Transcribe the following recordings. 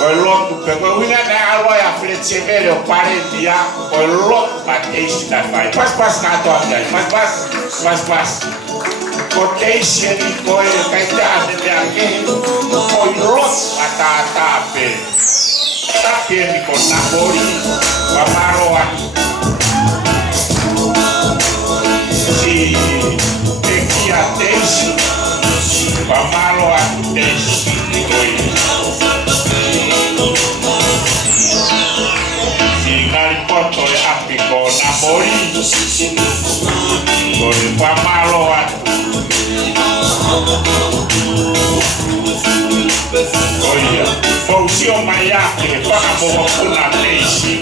Koe lotu pe koe wina na aloia fletsemere o parenti ya koe lotu pa teisi na fai. Pas kato apiai, pas. Ko teisi ni koe kaitane te ake, koe lotu pa tape. Tape ni ko napori, pa maroa. Si te kia teisi, pa maroa teisi koe. Poto e api ko namori ko e pamalo atu oia faucio mai ake whakamoa puna teisi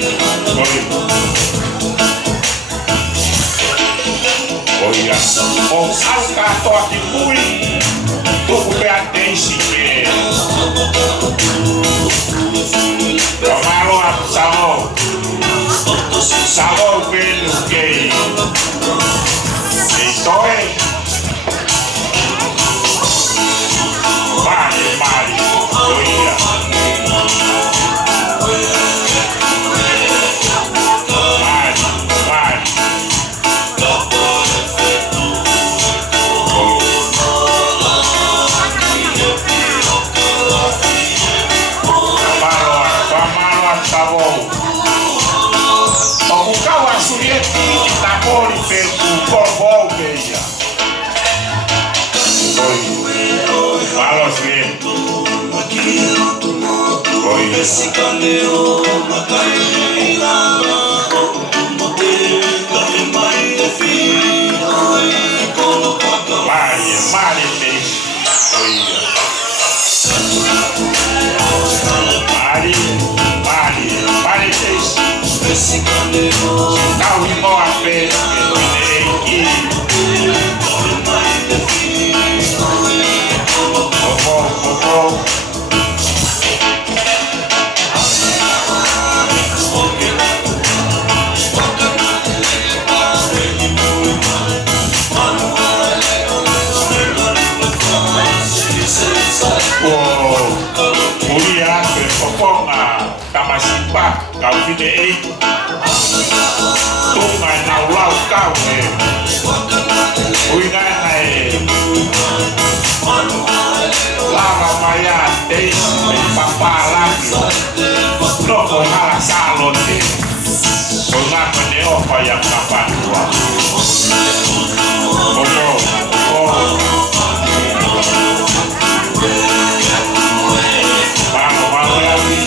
oia o alka toa ki pui tuku pea teisi ke pamalo atu samo Sabor pelo que estoy Mari, oiga Mari sabor Okawa surieti itakori peku korbo beia. Oi, fala surieti. Oi. Mari peixe. Oi. Mari peixe. Now we go up there Tunga na ulau kau Uina Lava maya teis Papa lagi Loko hala salon Mengapa ni apa yang kapan dua Malu lagi